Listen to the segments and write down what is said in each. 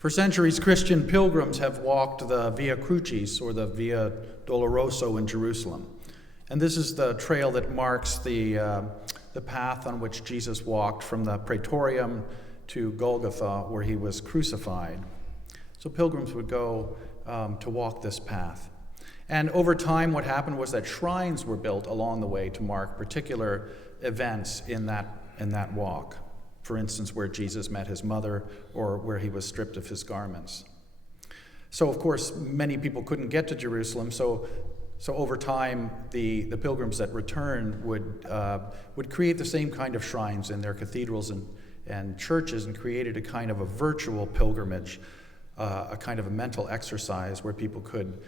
For centuries, Christian pilgrims have walked the Via Crucis, or the Via Dolorosa in Jerusalem. And this is the trail that marks the path on which Jesus walked from the Praetorium to Golgotha, where he was crucified. So pilgrims would go to walk this path. And over time, what happened was that shrines were built along the way to mark particular events in that walk. For instance, where Jesus met his mother, or where he was stripped of his garments. So, of course, many people couldn't get to Jerusalem, so over time, the pilgrims that returned would create the same kind of shrines in their cathedrals and churches, and created a kind of a virtual pilgrimage, a kind of a mental exercise where people could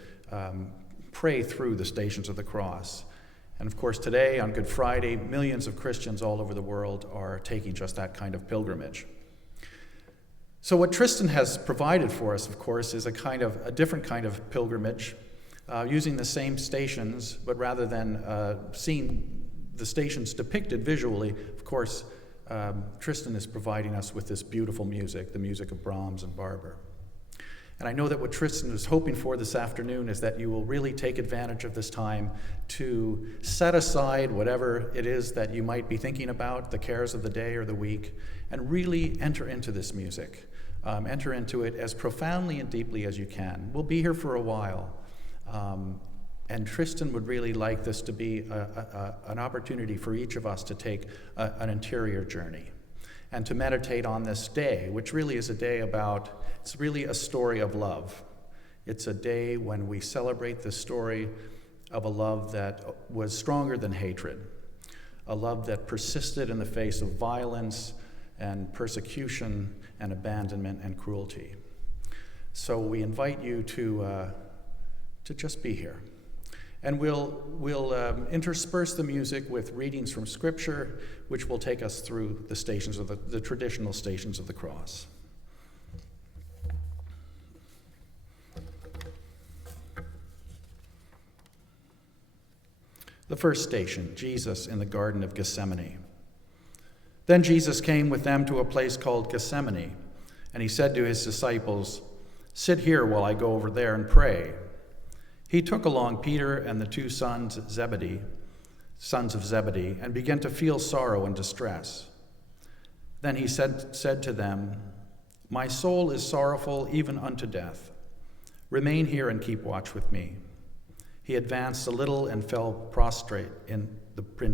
pray through the Stations of the Cross. And of course, today, on Good Friday, millions of Christians all over the world are taking just that kind of pilgrimage. So what Tristan has provided for us, of course, is a different kind of pilgrimage, using the same stations, but rather than seeing the stations depicted visually, of course, Tristan is providing us with this beautiful music, the music of Brahms and Barber. And I know that what Tristan is hoping for this afternoon is that you will really take advantage of this time to set aside whatever it is that you might be thinking about, the cares of the day or the week, and really enter into this music. Enter into it as profoundly and deeply as you can. We'll be here for a while, and Tristan would really like this to be an opportunity for each of us to take an interior journey and to meditate on this day, which really is a day it's really a story of love. It's a day when we celebrate the story of a love that was stronger than hatred, a love that persisted in the face of violence and persecution and abandonment and cruelty. So we invite you to just be here. And we'll intersperse the music with readings from Scripture, which will take us through the stations of the traditional Stations of the Cross. The first station, Jesus in the Garden of Gethsemane. Then Jesus came with them to a place called Gethsemane, and he said to his disciples, "Sit here while I go over there and pray." He took along Peter and the two sons of Zebedee, and began to feel sorrow and distress. Then he said to them, "My soul is sorrowful even unto death. Remain here and keep watch with me." He advanced a little and fell prostrate in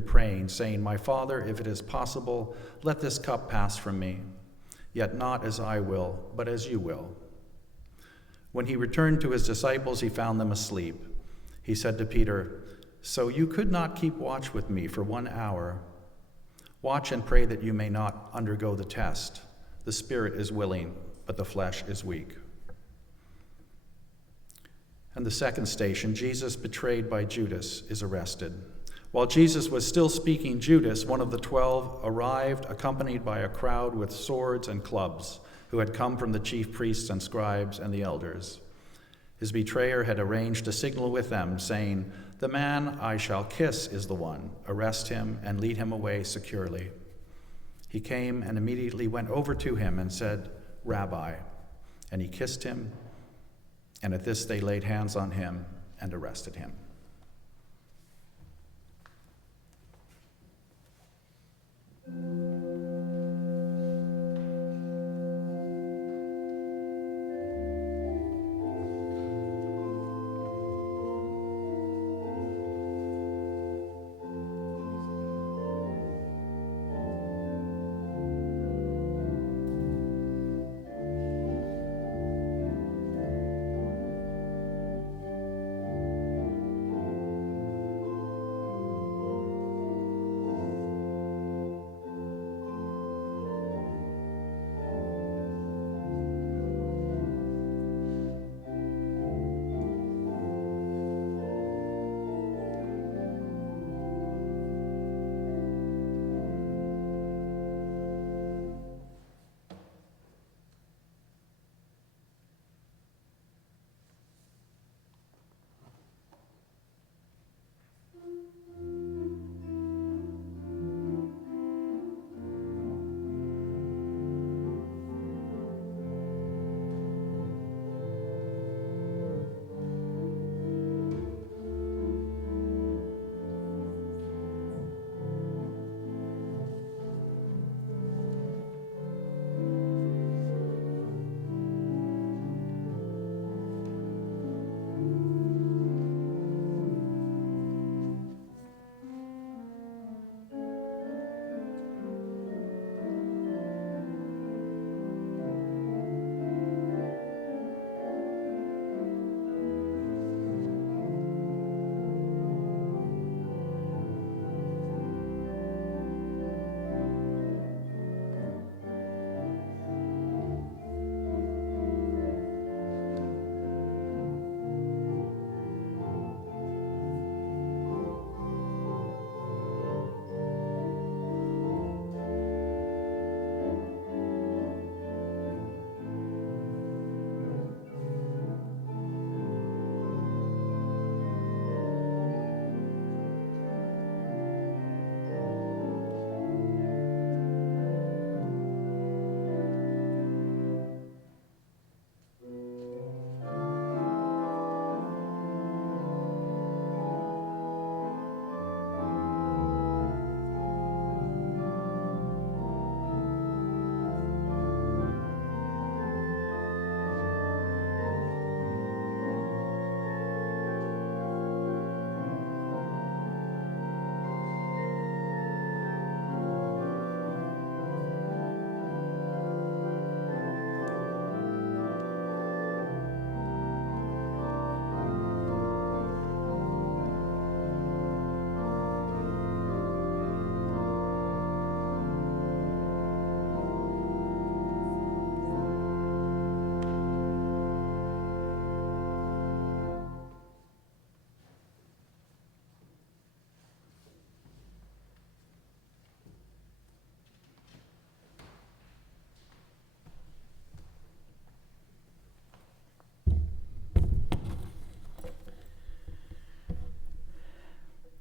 praying, saying, "My Father, if it is possible, let this cup pass from me. Yet not as I will, but as you will." When he returned to his disciples, he found them asleep. He said to Peter, "So you could not keep watch with me for 1 hour? Watch and pray that you may not undergo the test. The spirit is willing, but the flesh is weak." And the second station, Jesus, betrayed by Judas, is arrested. While Jesus was still speaking, Judas, one of the 12, arrived, accompanied by a crowd with swords and clubs, who had come from the chief priests and scribes and the elders. His betrayer had arranged a signal with them, saying, "The man I shall kiss is the one. Arrest him and lead him away securely." He came and immediately went over to him and said, "Rabbi," and he kissed him. And at this they laid hands on him and arrested him.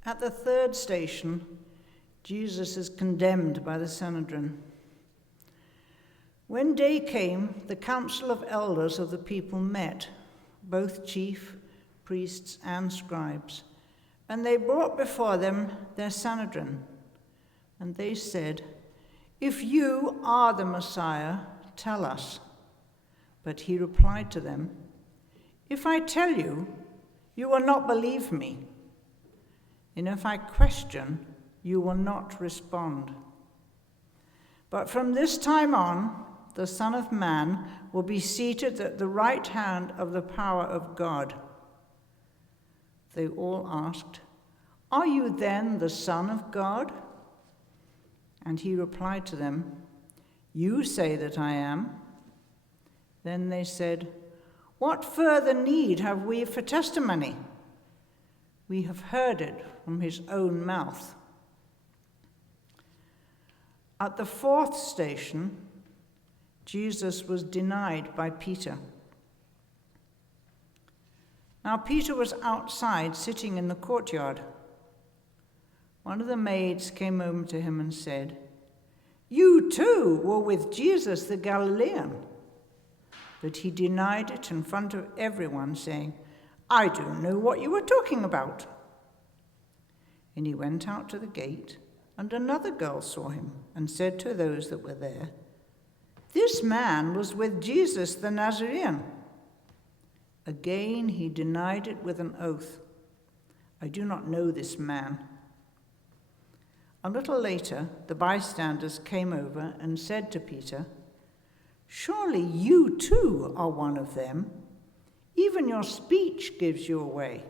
At the third station, Jesus is condemned by the Sanhedrin. When day came, the council of elders of the people met, both chief priests and scribes, and they brought before them their Sanhedrin. And they said, "If you are the Messiah, tell us." But he replied to them, "If I tell you, you will not believe me. And if I question, you will not respond. But from this time on, the Son of Man will be seated at the right hand of the power of God." They all asked, "Are you then the Son of God?" And he replied to them, "You say that I am." Then they said, "What further need have we for testimony? We have heard it from his own mouth." At the fourth station, Jesus was denied by Peter. Now Peter was outside sitting in the courtyard. One of the maids came over to him and said, "You too were with Jesus the Galilean." But he denied it in front of everyone, saying, "I don't know what you were talking about." And he went out to the gate, and another girl saw him and said to those that were there, "This man was with Jesus the Nazarene." Again he denied it with an oath, "I do not know this man." A little later, the bystanders came over and said to Peter, "Surely you too are one of them. Even your speech gives you away."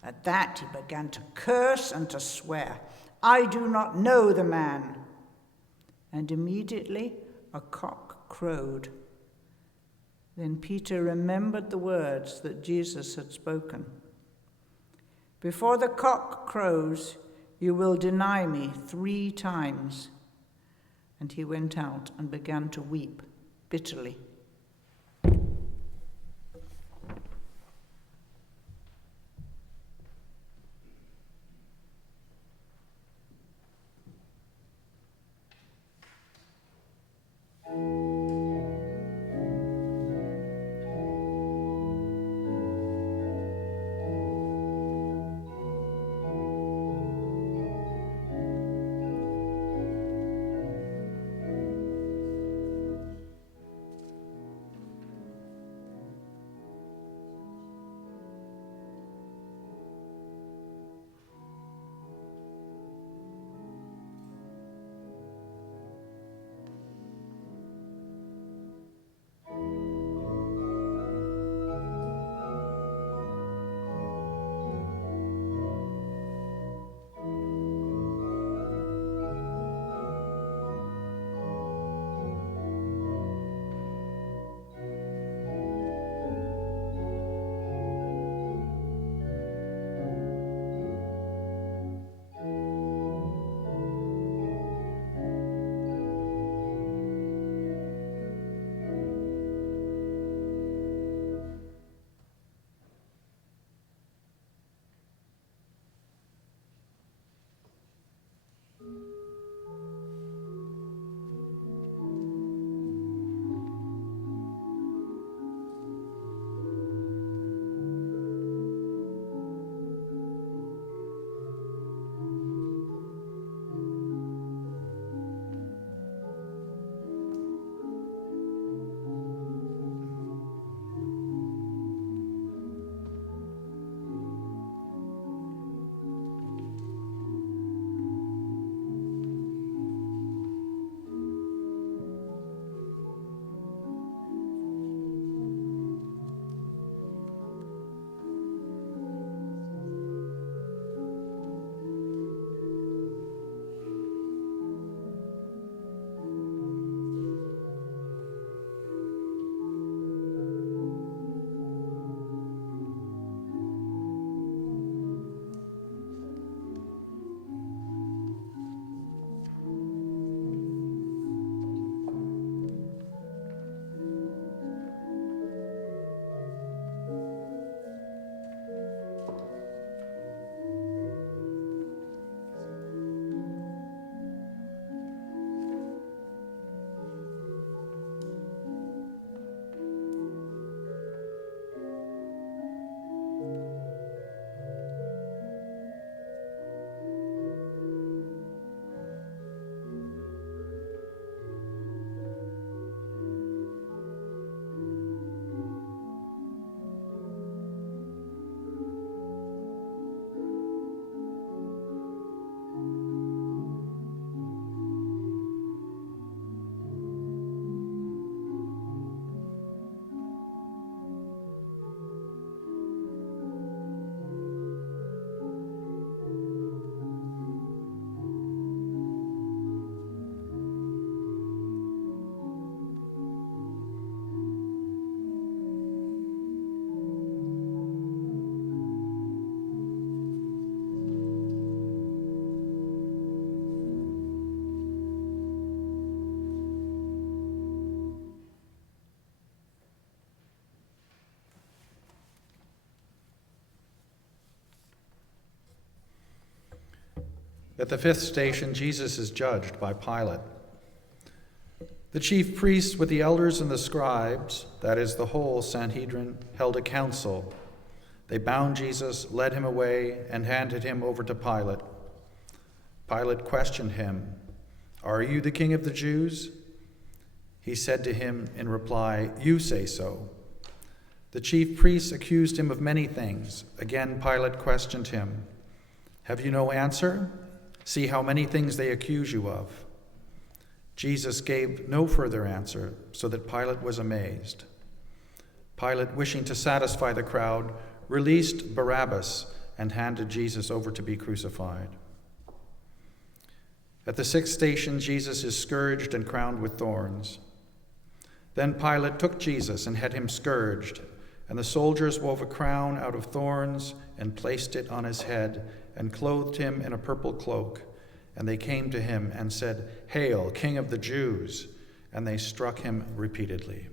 At that he began to curse and to swear, "I do not know the man." And immediately a cock crowed. Then Peter remembered the words that Jesus had spoken. "Before the cock crows, you will deny me 3 times." And he went out and began to weep bitterly. At the fifth station, Jesus is judged by Pilate. The chief priests with the elders and the scribes, that is the whole Sanhedrin, held a council. They bound Jesus, led him away, and handed him over to Pilate. Pilate questioned him, "Are you the king of the Jews?" He said to him in reply, "You say so." The chief priests accused him of many things. Again, Pilate questioned him, "Have you no answer? See how many things they accuse you of." Jesus gave no further answer, so that Pilate was amazed. Pilate, wishing to satisfy the crowd, released Barabbas and handed Jesus over to be crucified. At the sixth station, Jesus is scourged and crowned with thorns. Then Pilate took Jesus and had him scourged, and the soldiers wove a crown out of thorns and placed it on his head and clothed him in a purple cloak. And they came to him and said, "Hail, King of the Jews!" And they struck him repeatedly.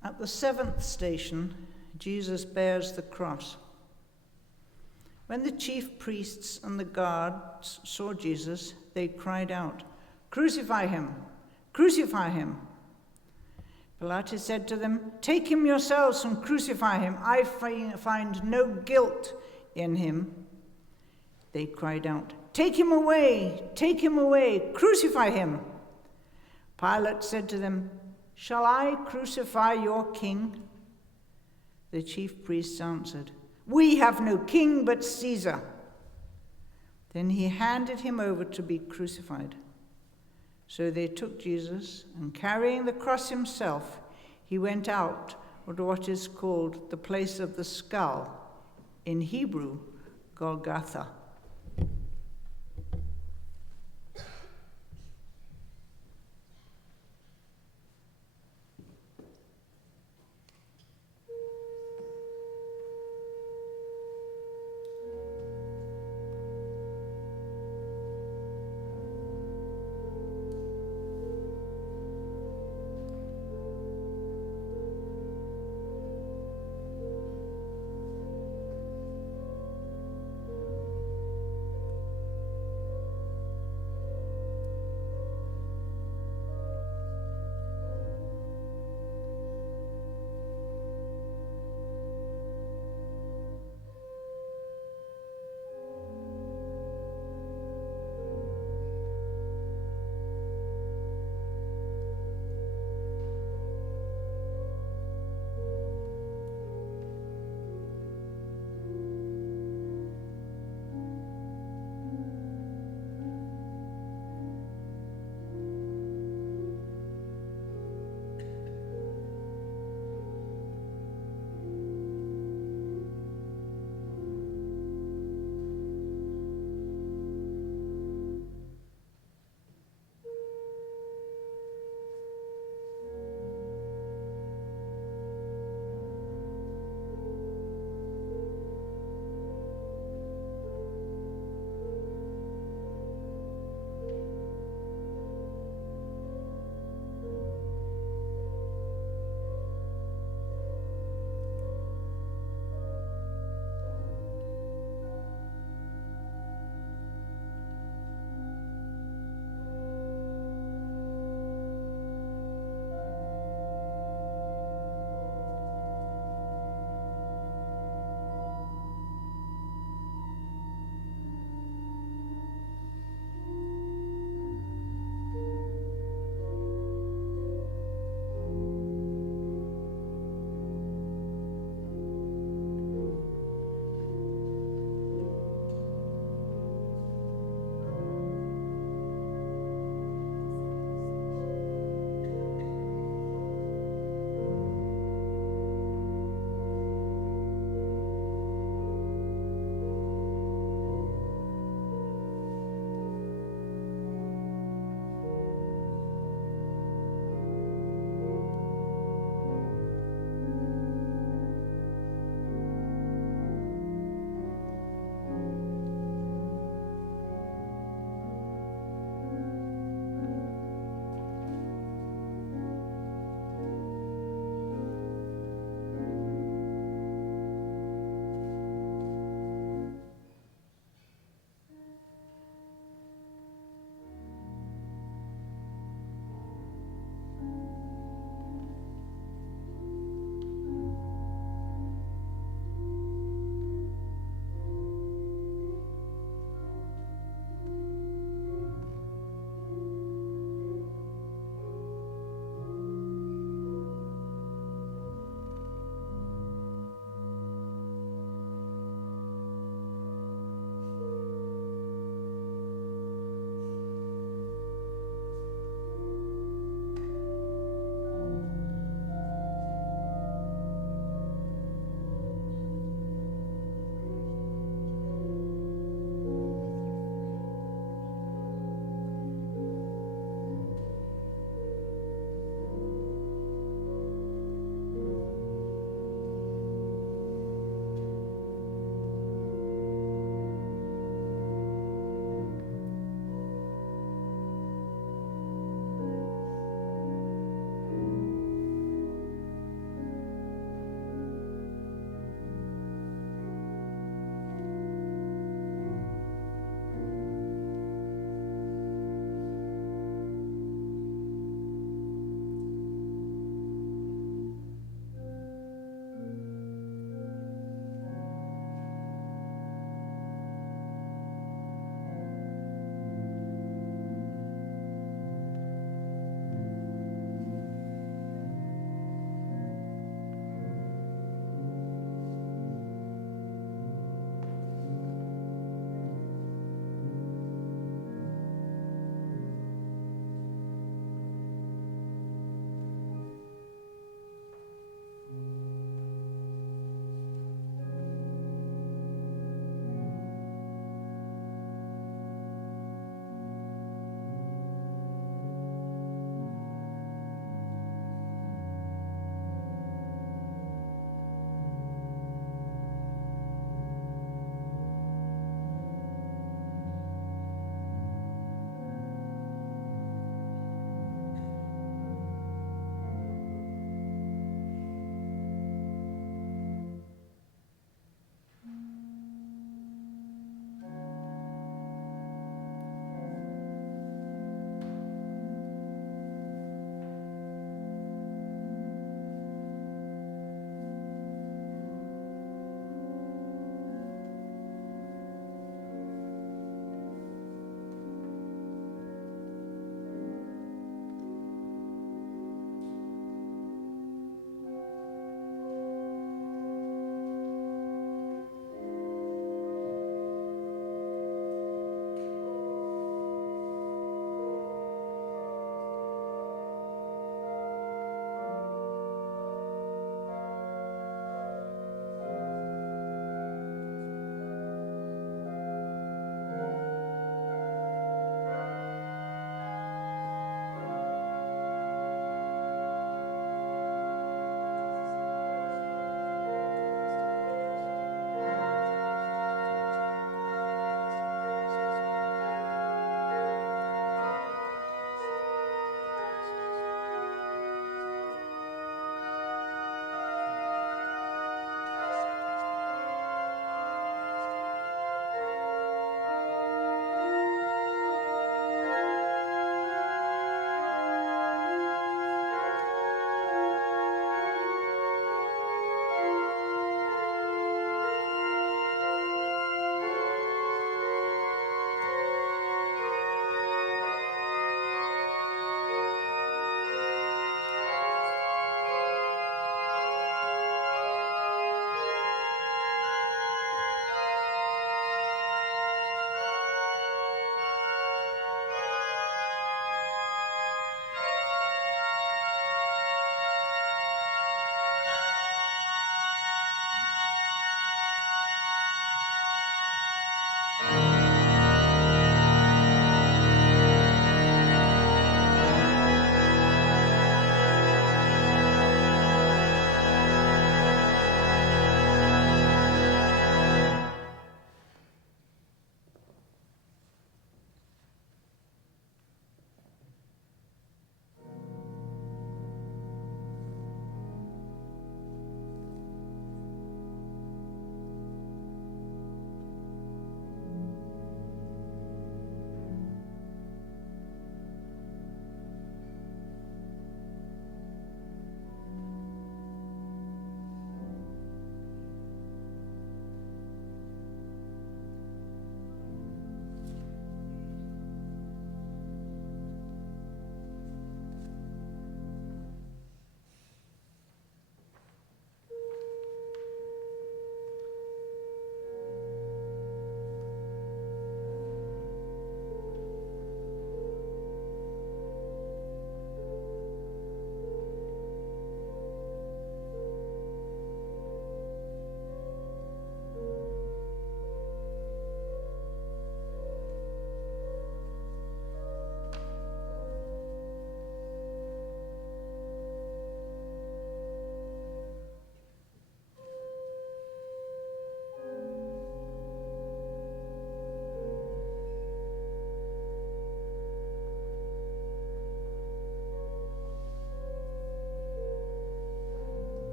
At the seventh station, Jesus bears the cross. When the chief priests and the guards saw Jesus, they cried out, "Crucify him! Crucify him!" Pilate said to them, "Take him yourselves and crucify him. I find no guilt in him." They cried out, "Take him away! Take him away! Crucify him!" Pilate said to them, "Shall I crucify your king?" The chief priests answered, "We have no king but Caesar." Then he handed him over to be crucified. So they took Jesus, and carrying the cross himself, he went out to what is called the place of the skull, in Hebrew, Golgotha.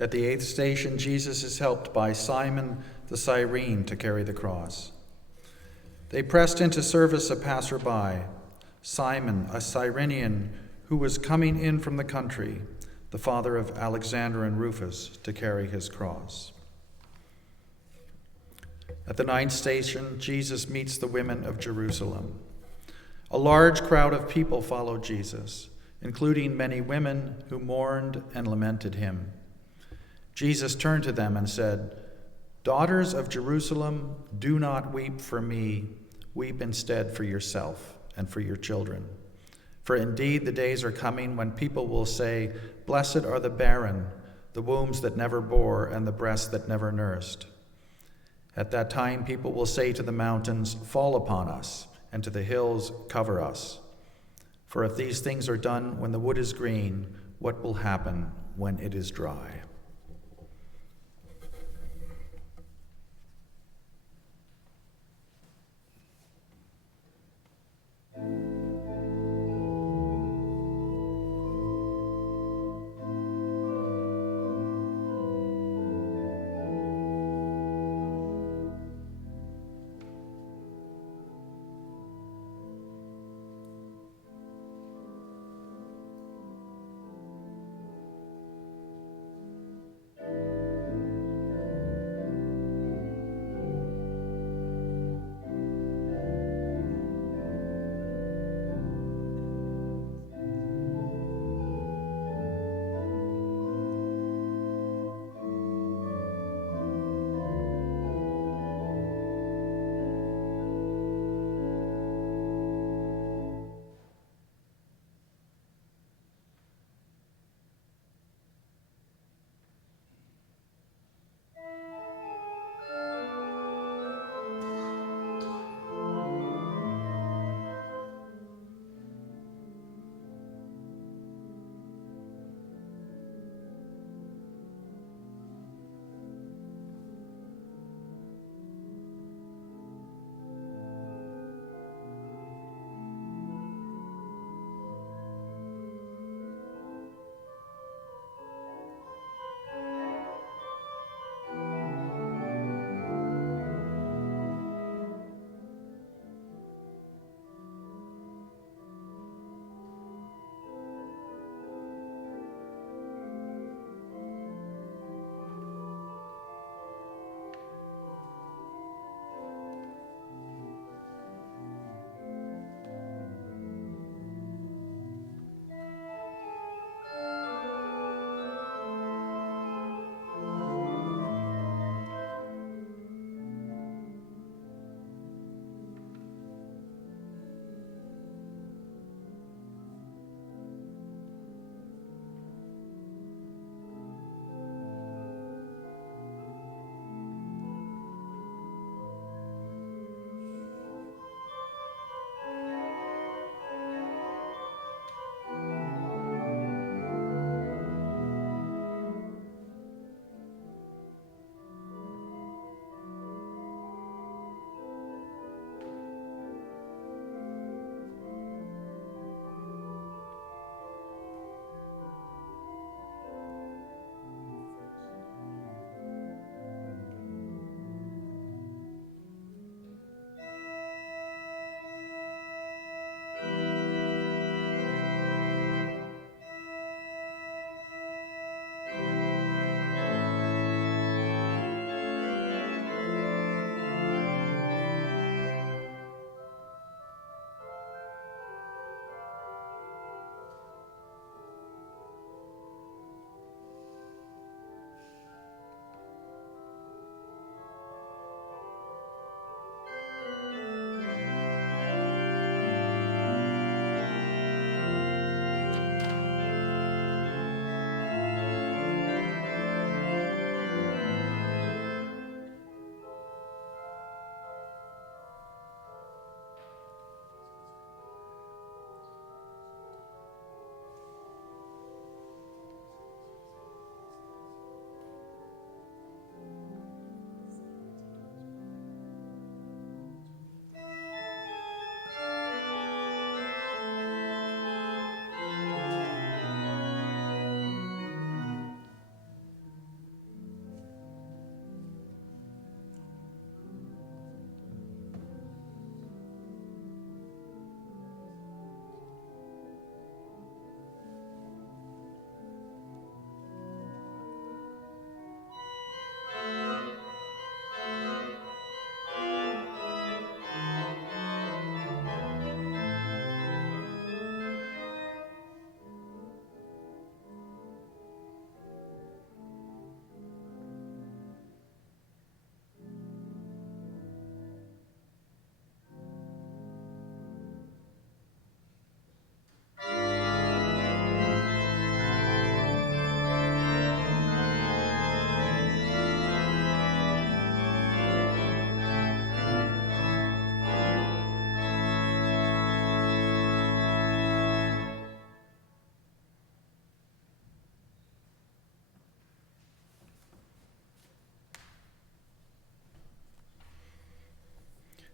At the 8th station, Jesus is helped by Simon the Cyrene to carry the cross. They pressed into service a passerby, Simon, a Cyrenian, who was coming in from the country, the father of Alexander and Rufus, to carry his cross. At the 9th station, Jesus meets the women of Jerusalem. A large crowd of people followed Jesus, including many women who mourned and lamented him. Jesus turned to them and said, "Daughters of Jerusalem, do not weep for me. Weep instead for yourself and for your children. For indeed the days are coming when people will say, 'Blessed are the barren, the wombs that never bore, and the breasts that never nursed.' At that time people will say to the mountains, 'Fall upon us,' and to the hills, 'Cover us.' For if these things are done when the wood is green, what will happen when it is dry?"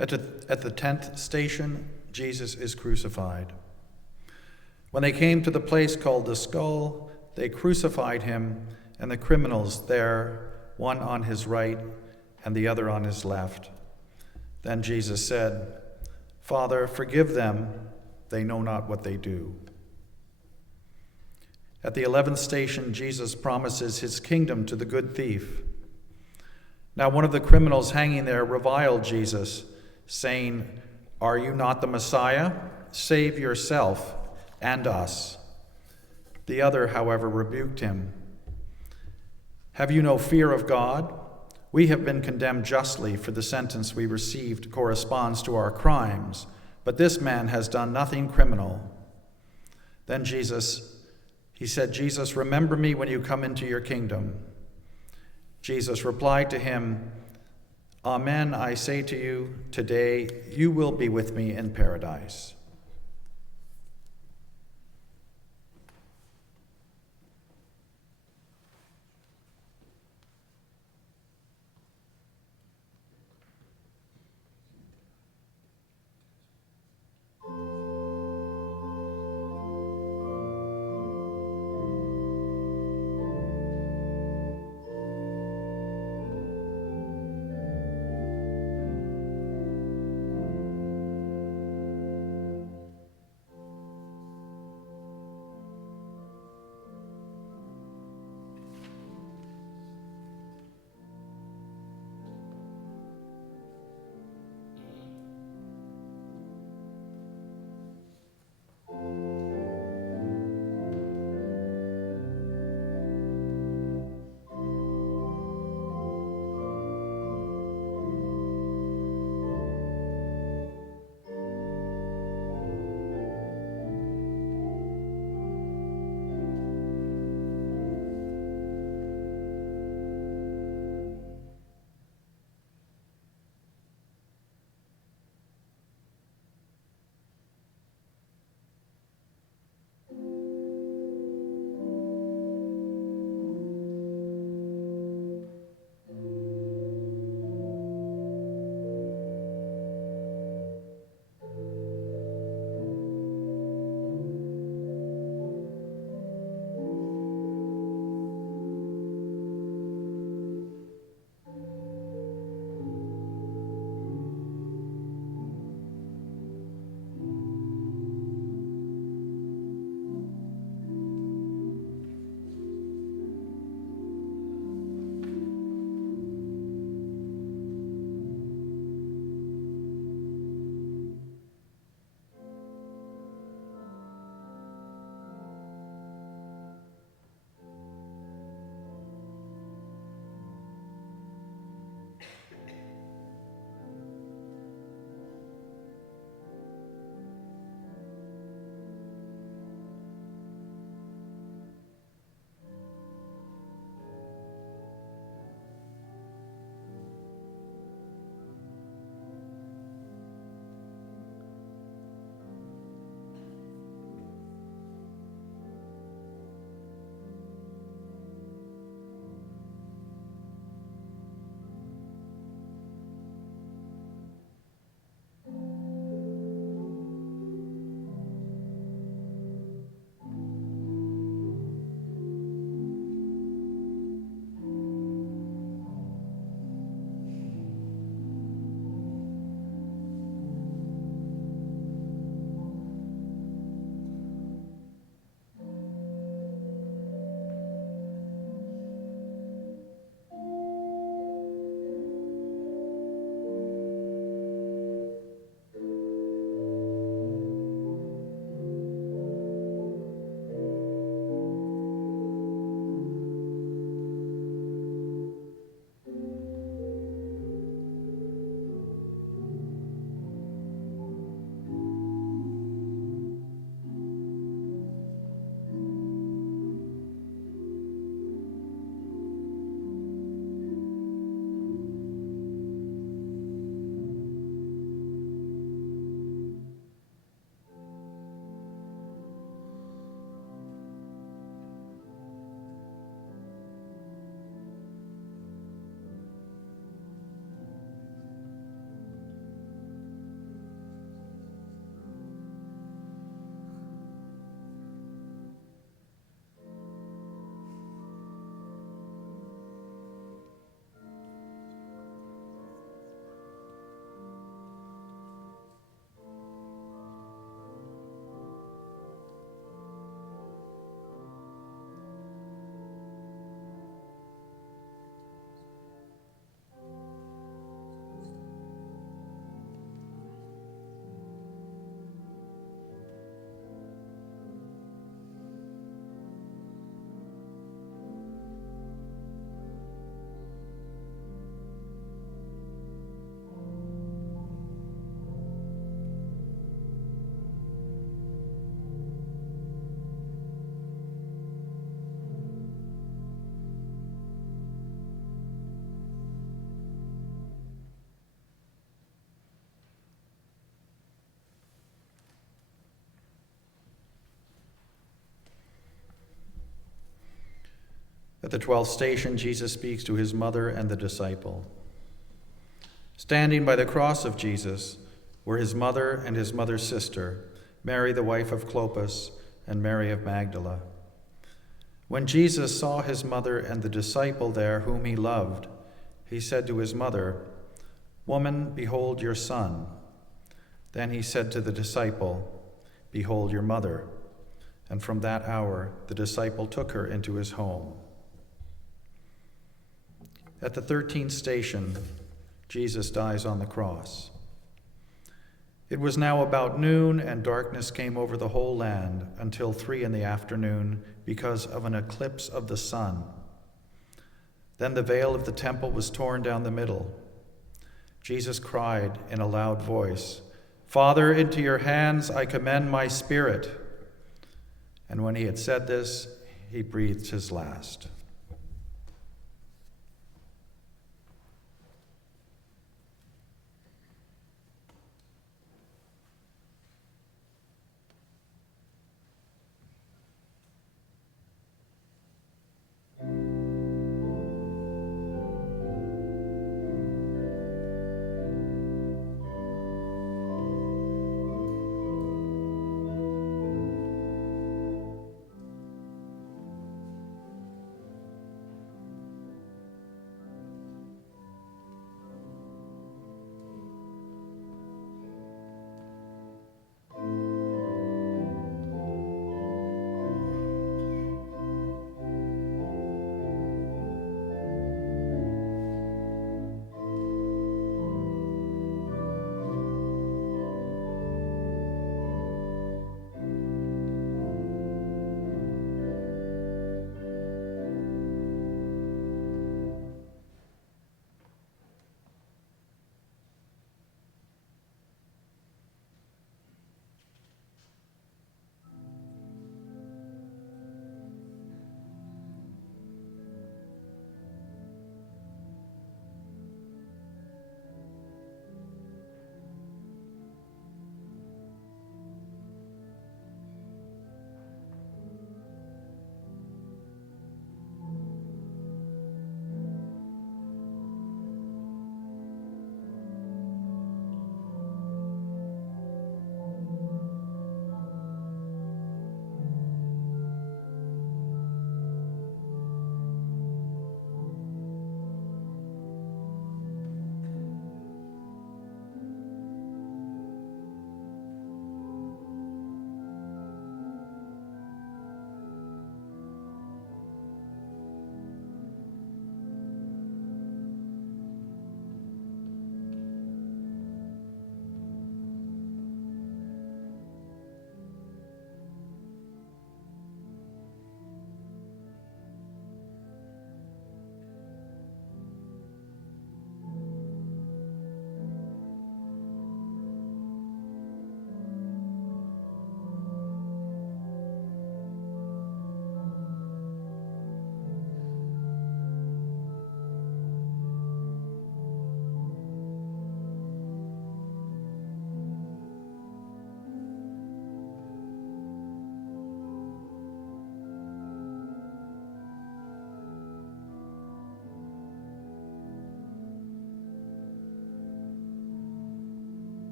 At the 10th station, Jesus is crucified. When they came to the place called the Skull, they crucified him and the criminals there, one on his right and the other on his left. Then Jesus said, "Father, forgive them, they know not what they do." At the 11th station, Jesus promises his kingdom to the good thief. Now one of the criminals hanging there reviled Jesus, saying, "Are you not the Messiah? Save yourself and us." The other, however, rebuked him. "Have you no fear of God? We have been condemned justly, for the sentence we received corresponds to our crimes, but this man has done nothing criminal." Then he said, "Jesus, remember me when you come into your kingdom." Jesus replied to him, "Amen, I say to you, today you will be with me in paradise." At the 12th station, Jesus speaks to his mother and the disciple. Standing by the cross of Jesus were his mother and his mother's sister, Mary, the wife of Clopas, and Mary of Magdala. When Jesus saw his mother and the disciple there whom he loved, he said to his mother, "Woman, behold your son." Then he said to the disciple, "Behold your mother." And from that hour, the disciple took her into his home. At the 13th station, Jesus dies on the cross. It was now about noon, and darkness came over the whole land until 3 p.m. because of an eclipse of the sun. Then the veil of the temple was torn down the middle. Jesus cried in a loud voice, "Father, into your hands I commend my spirit." And when he had said this, he breathed his last.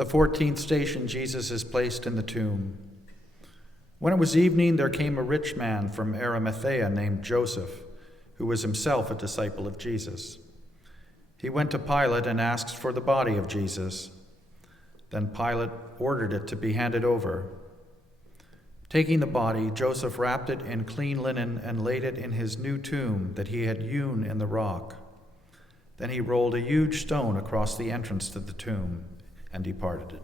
the 14th station, Jesus is placed in the tomb. When it was evening, there came a rich man from Arimathea named Joseph, who was himself a disciple of Jesus. He went to Pilate and asked for the body of Jesus. Then Pilate ordered it to be handed over. Taking the body, Joseph wrapped it in clean linen and laid it in his new tomb that he had hewn in the rock. Then he rolled a huge stone across the entrance to the tomb and departed it.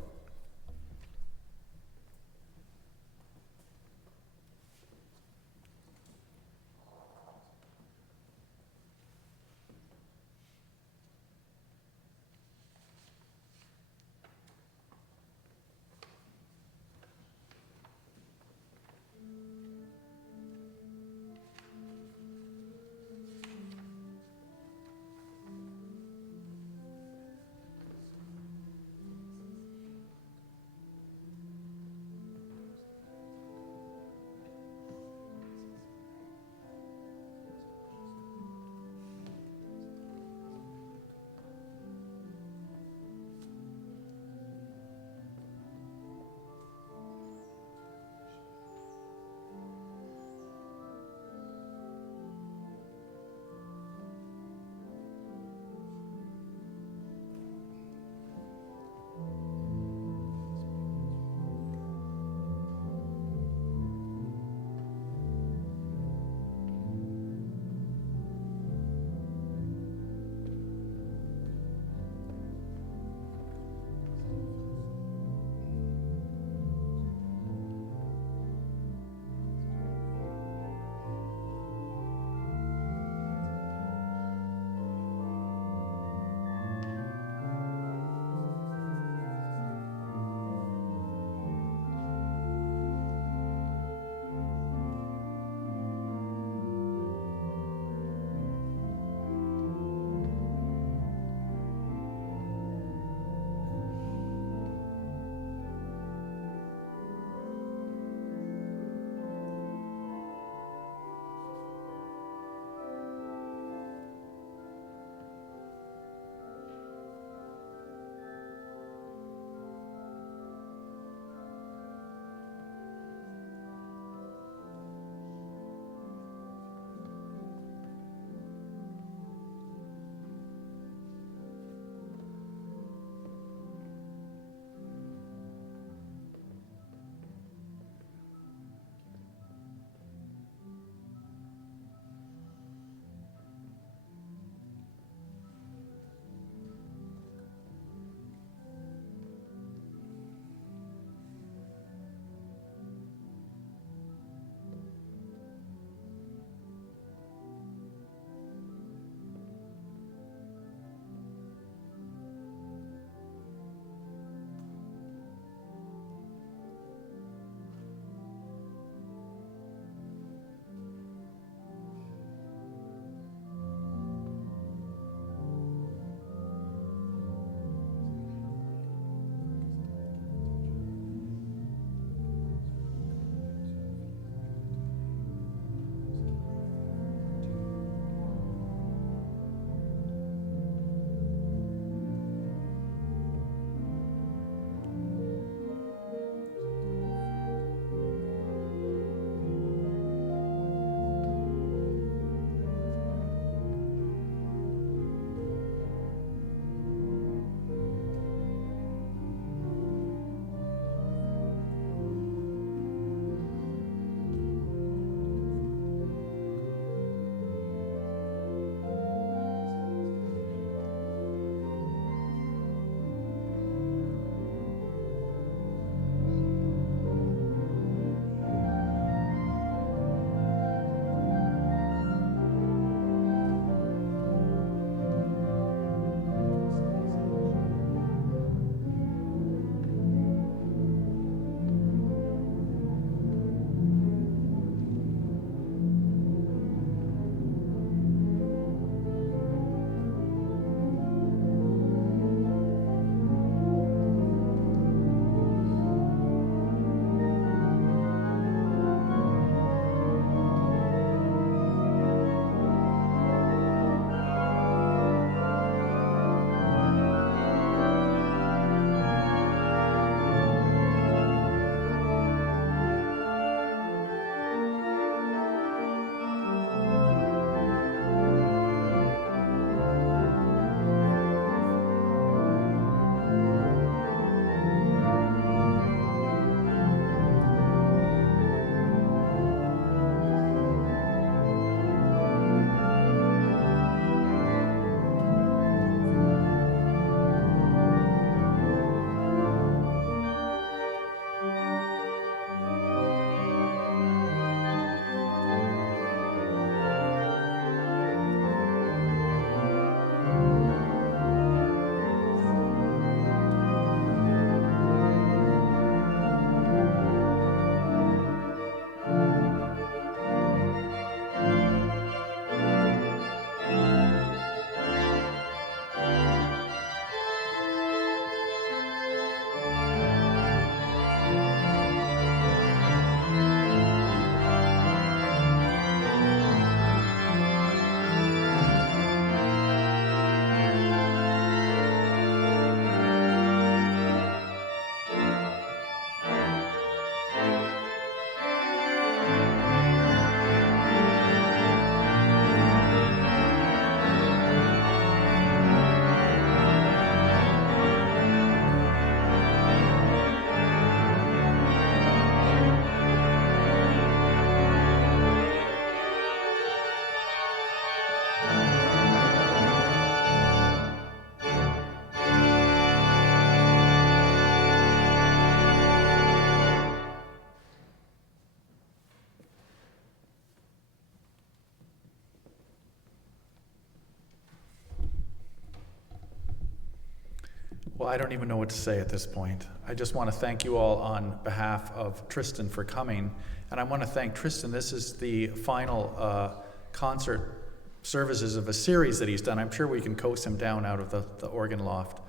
Well, I don't even know what to say at this point. I just want to thank you all on behalf of Tristan for coming. And I want to thank Tristan. This is the final concert services of a series that he's done. I'm sure we can coax him down out of the organ loft.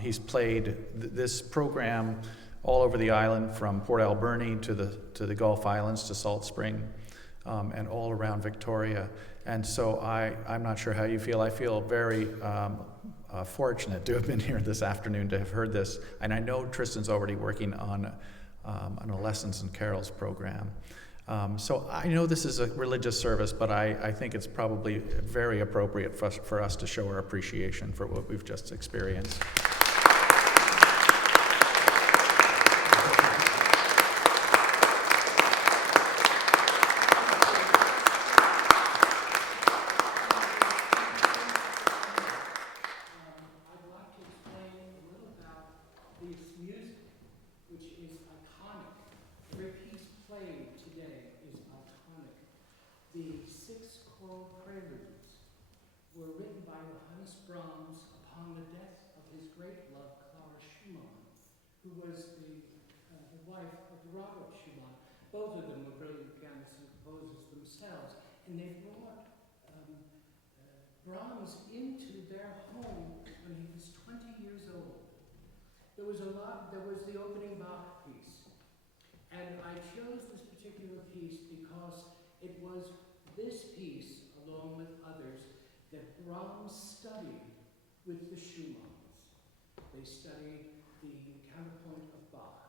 He's played this program all over the island, from Port Alberni to the Gulf Islands to Salt Spring, and all around Victoria. And so I'm not sure how you feel. I feel very fortunate to have been here this afternoon to have heard this. And I know Tristan's already working on a Lessons and Carols program. So I know this is a religious service, but I think it's probably very appropriate for us to show our appreciation for what we've just experienced. The 6 choral preludes were written by Johannes Brahms upon the death of his great love, Clara Schumann, who was the wife of Robert Schumann. Both of them were brilliant pianists and composers themselves, and they brought Brahms into their home when he was 20 years old. There was the opening Bach piece, and I chose this particular piece because it was this piece, along with others, that Brahms studied with the Schumanns. They studied the counterpoint of Bach.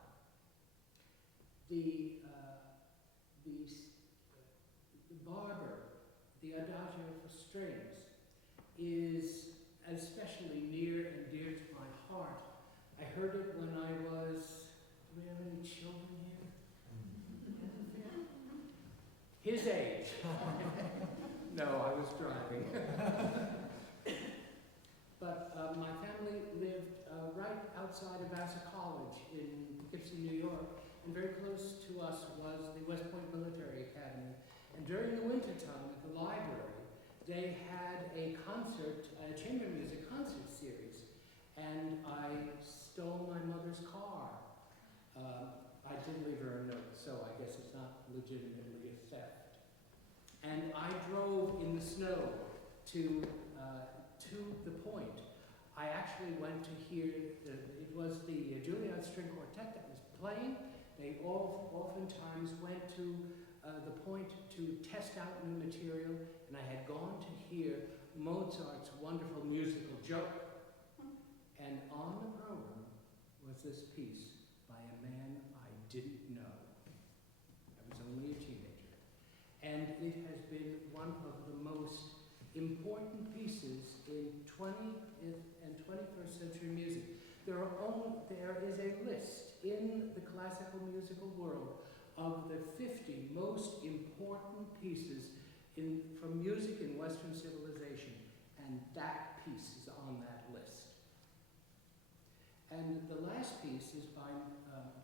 The Barber, the Adagio for strings, is especially near and dear to my heart. I heard it when I was, do we have any children here? His age. No, I was driving. But my family lived right outside of Vassar College in Poughkeepsie, New York, and very close to us was the West Point Military Academy. And during the wintertime at the library, they had a concert, a chamber music concert series, and I stole my mother's car. I did leave her a note, so I guess it's not legitimately a theft. And I drove in the snow to the point. I actually went to hear, it was the Juilliard String Quartet that was playing. They oftentimes went to the point to test out new material, and I had gone to hear Mozart's wonderful musical Joker. And on the program was this piece by a man I didn't know. I was only a teenager. And it has been one of the most important pieces in 20th and 21st century music. There is a list in the classical musical world of the 50 most important pieces from music in Western civilization, and that piece is on that list. And the last piece is by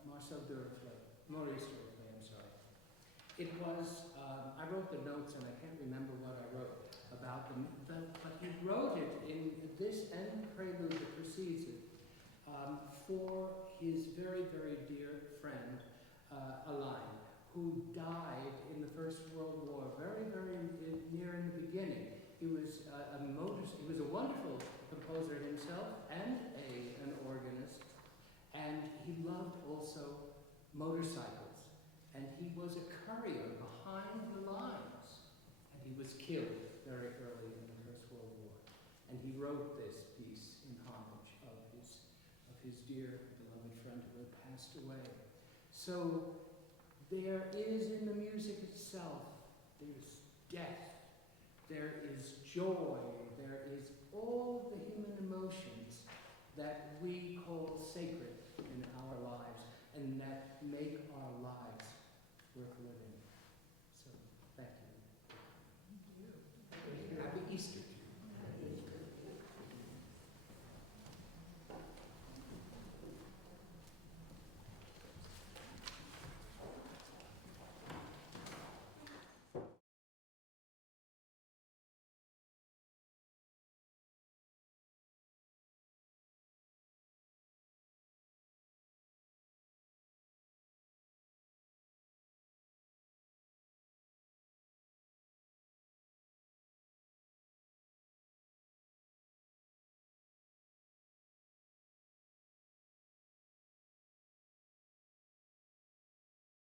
Maurice Duruflé, I'm sorry. It was, I wrote the notes and I can't remember what I wrote about them, but he wrote it in this end prelude that precedes it for his very, very dear friend, Alain, who died in the First World War, very, very near in the beginning. He was a wonderful composer himself and an organist, and he loved also motorcycles. And he was a courier behind the lines, and he was killed very early in the First World War. And he wrote this piece in homage of his dear, beloved friend who had passed away. So there is in the music itself, there's death, there is joy, there is all the human emotions that we call sacred in our lives and that make our lives